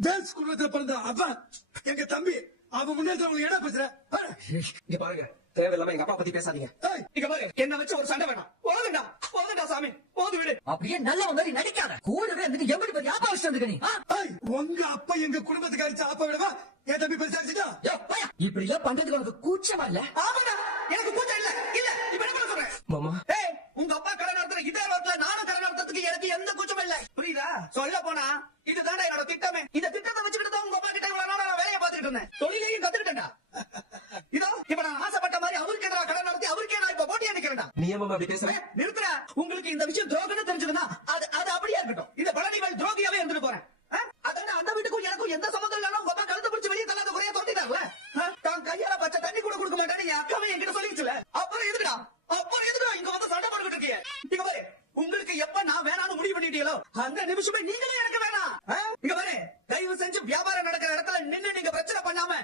Dance குடும்பத்துல பிறந்த அவன் எங்க தம்பி அவன் முன்னேற்ற உங்களுக்கு என்ன பேசுற இங்க பாருங்க, தேவையில்லாம எங்க அப்பா பத்தி பேசாதீங்க. இங்க பாருங்க, என்ன வச்சு ஒரு சண்டை வேணாம். போதுண்டா போதுண்டா சாமி, போது விடு. அப்படியே நல்ல மாதிரி நடிக்காத. கூடவே இருந்துட்டு எப்படி பெரிய ஆப்பா வச்சு வந்துக்க நீ? உங்க அப்பா எங்க குடும்பத்துக்கு அடிச்ச அப்பா விடவா என் தம்பி பெருசா அடிச்சுட்டா? இப்படி எல்லாம் பண்றதுக்கு உனக்கு கூச்சமா இல்ல? ஆமாடா, எனக்கு கூச்சம் இல்ல. இல்ல இப்ப என்ன பண்ண சொல்றேன் மாமா? ஏய், உங்க அப்பா கடை நடத்துற இதே ரோட்ல நானும் கடை நடத்துறதுக்கு எனக்கு எந்த கூச்சமும் இல்ல. புரியுதா? சொல்ல போனா இதுதான்டா என்னோட திட்டமே. இந்த திட்டத்தை வச்சுக்கிட்டு தான் உங்க அப்பா கிட்ட இவ்வளவு நாளா நான் வேலையை பார்த்துட்டு இருந்தேன். தொழிலையும் கத்துக்கிட்டேன்டா. இதோ இப்ப நான் ஆசைப்பட்ட மாதிரி அவருக்கு எதிராக கடை நடத்தி அவருக்கே நான் இப்ப போட்டியா நிக்கிறேன்டா. நீ ஏன் அப்படி பேசுற? நிறுத்துற. உங்களுக்கு இந்த விஷயம் துரோகம்னு தெரிஞ்சதுன்னா அது அப்படியே இருக்கட்டும். இந்த பழனிவேல் துரோகியாவே இருந்துட்டு போறேன். அதான் அந்த வீட்டுக்கும் எனக்கும் எந்த சம்பந்தம் இல்லைன்னா உங்க அப்பா கழுத்து பிடிச்சு வெளியே தள்ளாத குறையா தோட்டிட்டார்ல. தான் கையால பச்சை தண்ணி கூட கொடுக்க மாட்டேன்னு என் அக்காவை என்கிட்ட சொல்லிச்சுல. அப்புறம் எதுக்குடா இங்க வந்து சண்டை போட்டுக்கிட்டு இருக்கீங்க? இங்க பாரு, உங்களுக்கு எப்ப நான் வேணாம்னு முடிவு பண்ணிட்டீங்களோ அந்த நிமிஷமே நீங்களே எனக்கு வேணாம். இங்க பாரு, தயவு செஞ்சு வியாபாரம் நடக்கிற இடத்துல நின்னு நீங்க பிரச்சனை பண்ணாம